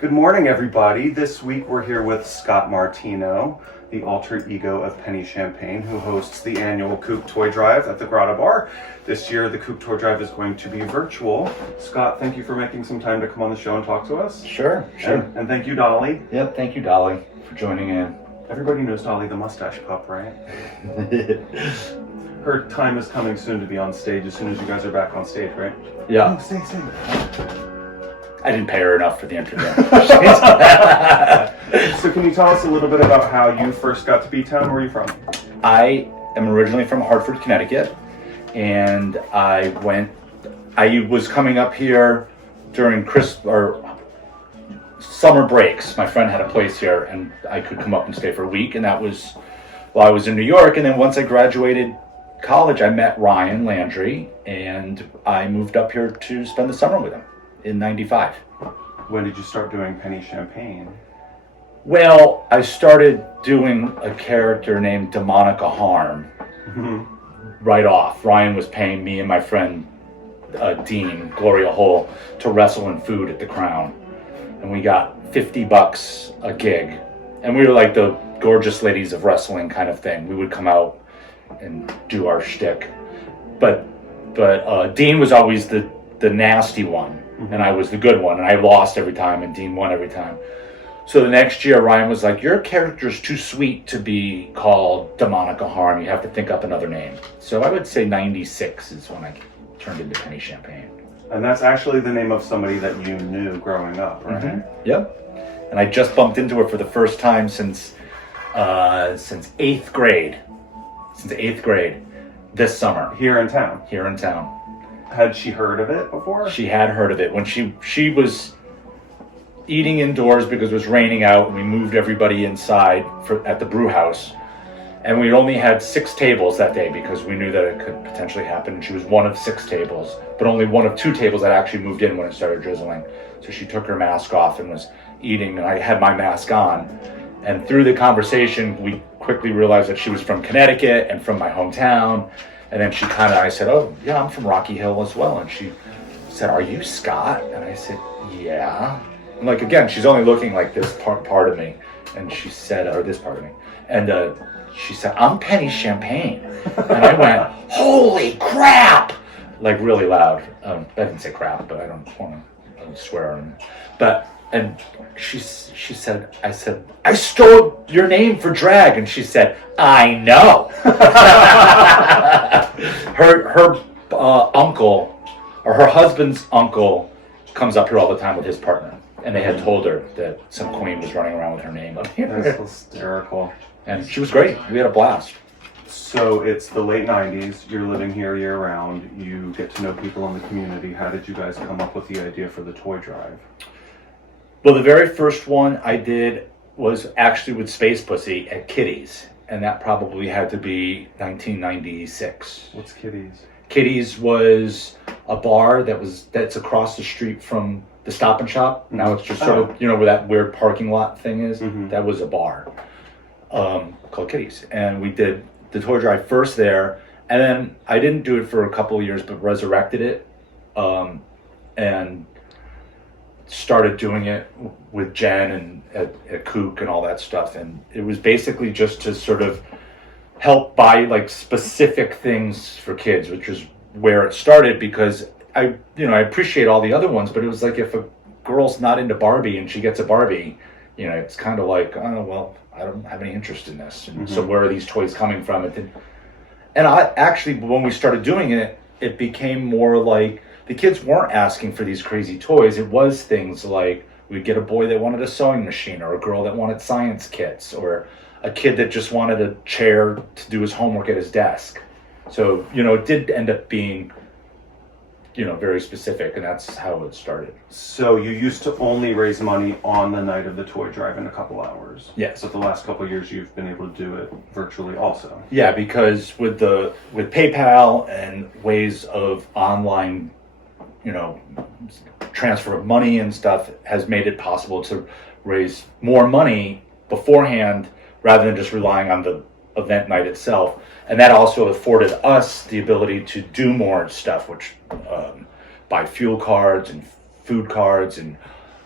Good morning, everybody. This week we're here with Scott Martino, the alter ego of Penny Champagne, who hosts the annual Coop Toy Drive at the Grotto Bar. This year, the Coop Toy Drive is going to be virtual. Scott, thank you for making some time to come on the show and talk to us. Sure. And thank you, Dolly. Yep, thank you, Dolly, for joining in. Everybody knows Dolly the mustache pup, right? Her time is coming soon to be on stage as soon as you guys are back on stage, right? Yeah. Oh, stay. I didn't pay her enough for the interview. So can you tell us a little bit about how you first got to B-Town? Where are you from? I am originally from Hartford, Connecticut, and I was coming up here during summer breaks. My friend had a place here, and I could come up and stay for a week, and that was while I was in New York. And then once I graduated college, I met Ryan Landry, and I moved up here to spend the summer with him in '95. When did you start doing Penny Champagne? Well, I started doing a character named Demonica Harm right off. Ryan was paying me and my friend Dean, Gloria Hull, to wrestle in food at the Crown. And we got $50 a gig. And we were like the gorgeous ladies of wrestling kind of thing. We would come out and do our shtick. But Dean was always the nasty one. And I was the good one, and I lost every time, and Dean won every time. So the next year, Ryan was like, your character's too sweet to be called Demonica Harm. You have to think up another name. So I would say 96 is when I turned into Penny Champagne. And that's actually the name of somebody that you knew growing up, right? Mm-hmm. Yep. And I just bumped into her for the first time since 8th grade. Since 8th grade, this summer. Here in town? Here in town. Had she heard of it before? She had heard of it. When she was eating indoors because it was raining out, and we moved everybody inside at the brew house. And we only had 6 tables that day because we knew that it could potentially happen. And she was one of 6 tables, but only one of 2 tables that actually moved in when it started drizzling. So she took her mask off and was eating, and I had my mask on. And through the conversation, we quickly realized that she was from Connecticut and from my hometown. And then I said, oh, yeah, I'm from Rocky Hill as well. And she said, are you Scott? And I said, yeah. And like, again, she's only looking like this part of me. And she said, or this part of me. And she said, I'm Penny Champagne. And I went, holy crap! Like really loud. I didn't say crap, but I don't want to swear. And she said, I said, I stole your name for drag. And she said, I know. her uncle, or her husband's uncle, comes up here all the time with his partner. And they had told her that some queen was running around with her name up here. That's hysterical. And she was great. We had a blast. So it's the late 90s. You're living here year round. You get to know people in the community. How did you guys come up with the idea for the toy drive? Well, the very first one I did was actually with Space Pussy at Kitty's, and that probably had to be 1996. What's Kitty's? Kitty's was a bar that's across the street from the Stop and Shop. Mm-hmm. Now it's just sort of, where that weird parking lot thing is. Mm-hmm. That was a bar called Kitty's, and we did the toy drive first there, and then I didn't do it for a couple of years, but resurrected it, and started doing it with Jen and at Kook and all that stuff. And it was basically just to sort of help buy like specific things for kids, which is where it started, because I appreciate all the other ones, but it was like, if a girl's not into Barbie and she gets a Barbie, it's kind of like, oh, well, I don't have any interest in this. And so where are these toys coming from? And I actually, when we started doing it, it became more like, the kids weren't asking for these crazy toys. It was things like, we'd get a boy that wanted a sewing machine, or a girl that wanted science kits, or a kid that just wanted a chair to do his homework at his desk. So, it did end up being, very specific, and that's how it started. So you used to only raise money on the night of the toy drive in a couple hours. Yes. But the last couple of years you've been able to do it virtually also. Yeah, because with PayPal and ways of online, transfer of money and stuff has made it possible to raise more money beforehand rather than just relying on the event night itself. And that also afforded us the ability to do more stuff, which buy fuel cards and food cards and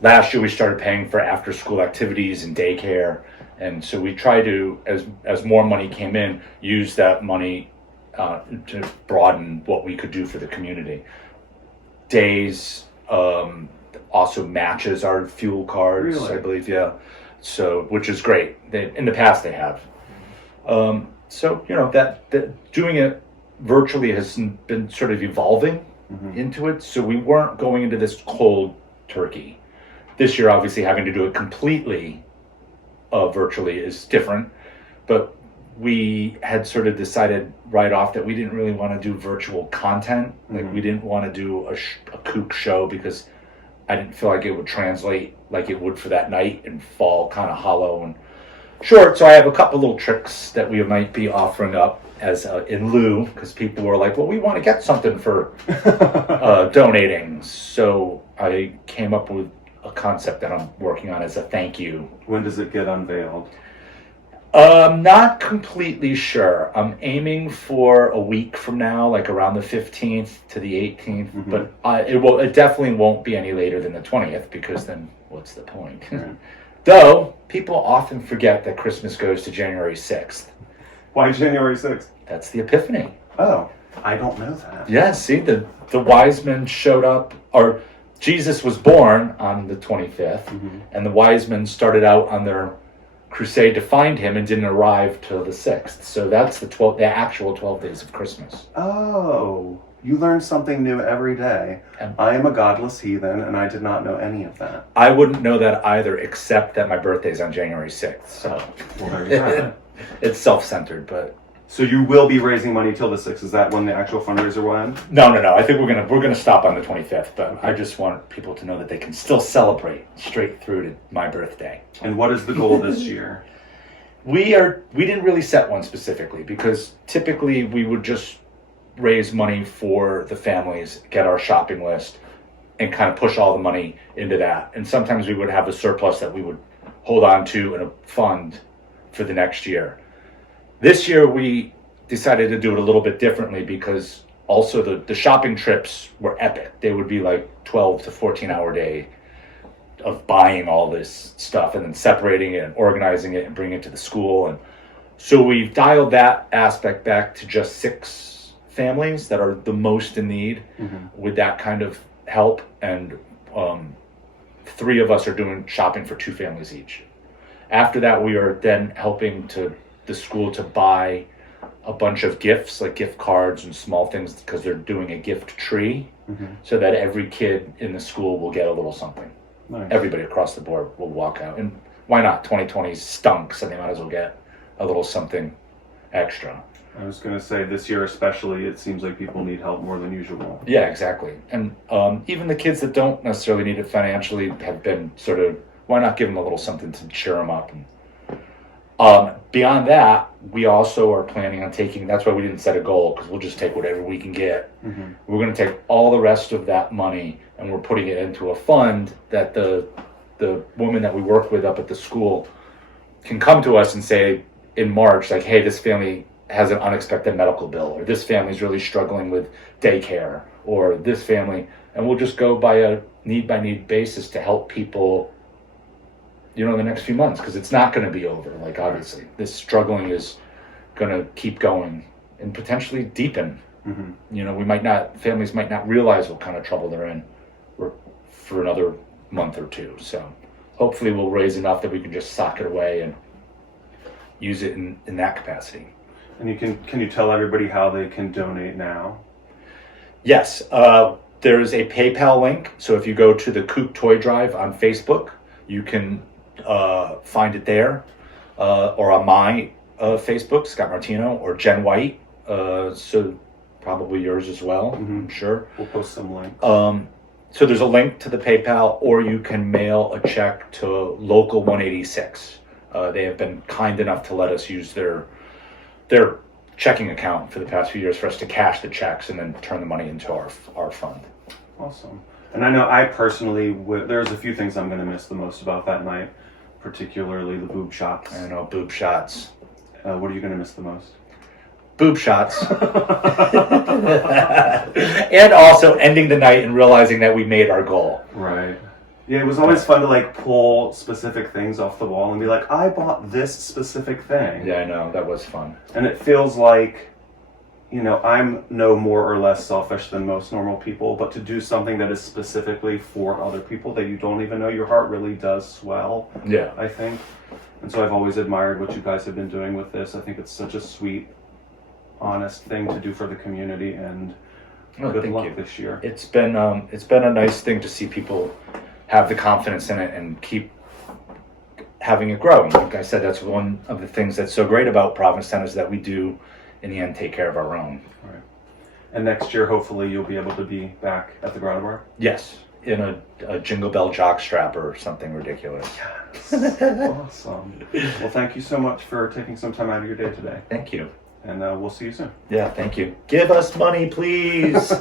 last year we started paying for after school activities and daycare. And so we try to, as more money came in, use that money to broaden what we could do for the community. Days also matches our fuel cards, Really? I believe, yeah. So, which is great. In the past they have. So, that doing it virtually has been sort of evolving into it. So we weren't going into this cold turkey. This year, obviously, having to do it completely virtually is different. But we had sort of decided right off that we didn't really want to do virtual content. Like we didn't want to do a kook show because I didn't feel like it would translate like it would for that night and fall kind of hollow and short. So I have a couple little tricks that we might be offering up as in lieu, because people were like, well, we want to get something for donating. So I came up with a concept that I'm working on as a thank you. When does it get unveiled? Not completely sure. I'm aiming for a week from now, like around the 15th to the 18th, but it definitely won't be any later than the 20th, because then what's the point? Right. Though people often forget that Christmas goes to January 6th. Why January 6th? That's the Epiphany. Oh, I don't know that. Yeah, see, the wise men showed up, or Jesus was born on the 25th, and the wise men started out on their crusade to find him and didn't arrive till the 6th. So that's the actual 12 days of Christmas. Oh, you learn something new every day. I am a godless heathen, and I did not know any of that. I wouldn't know that either, except that my birthday's on January 6th. So well, there you have it. It's self-centered, but... So you will be raising money till the 6th. Is that when the actual fundraiser will end? No. I think we're gonna stop on the 25th, but okay. I just want people to know that they can still celebrate straight through to my birthday. And what is the goal this year? We didn't really set one specifically, because typically we would just raise money for the families, get our shopping list, and kind of push all the money into that. And sometimes we would have a surplus that we would hold on to in a fund for the next year. This year we decided to do it a little bit differently, because also the shopping trips were epic. They would be like 12 to 14 hour day of buying all this stuff and then separating it and organizing it and bringing it to the school. And so we've dialed that aspect back to just 6 families that are the most in need with that kind of help. And 3 of us are doing shopping for 2 families each. After that, we are then helping the school to buy a bunch of gifts, like gift cards and small things, because they're doing a gift tree, so that every kid in the school will get a little something. Nice. Everybody across the board will walk out. And why not? 2020 stunk, so they might as well get a little something extra. I was going to say, this year especially, it seems like people need help more than usual. Yeah, exactly. And even the kids that don't necessarily need it financially have been sort of, why not give them a little something to cheer them up? And beyond that, we also are planning on taking, that's why we didn't set a goal, because we'll just take whatever we can get. We're going to take all the rest of that money and we're putting it into a fund that the woman that we work with up at the school can come to us and say in March, like, hey, this family has an unexpected medical bill, or this family's really struggling with daycare, or this family, and we'll just go by a need-by-need basis to help people, in the next few months, because it's not going to be over. Like, obviously, this struggling is going to keep going and potentially deepen. Families might not realize what kind of trouble they're in for another month or 2. So hopefully we'll raise enough that we can just sock it away and use it in that capacity. And can you tell everybody how they can donate now? Yes, there's a PayPal link. So if you go to the Kook Toy Drive on Facebook, you can find it there, or on my Facebook, Scott Martino, or Jen White. So probably yours as well, I'm sure. We'll post some links. So there's a link to the PayPal, or you can mail a check to Local 186. They have been kind enough to let us use their checking account for the past few years for us to cash the checks and then turn the money into our fund. Awesome. And I know I personally, there's a few things I'm going to miss the most about that night, particularly the boob shots. I know, boob shots. What are you going to miss the most? Boob shots. And also ending the night and realizing that we made our goal. Right. Yeah, it was always fun to like pull specific things off the wall and be like, I bought this specific thing. Yeah, I know, that was fun. And it feels like, you know, I'm no more or less selfish than most normal people, but to do something that is specifically for other people that you don't even know, your heart really does swell. Yeah. I think. And so I've always admired what you guys have been doing with this. I think it's such a sweet, honest thing to do for the community, and good luck this year. It's been a nice thing to see people have the confidence in it and keep having it grow. And like I said, that's one of the things that's so great about Provincetown, is that we do, in the end, take care of our own. Right. And next year, hopefully, you'll be able to be back at the Grotto Bar? Yes, in a Jingle Bell jock strap or something ridiculous. Yes. Awesome. Well, thank you so much for taking some time out of your day today. Thank you. And we'll see you soon. Yeah, thank you. Give us money, please.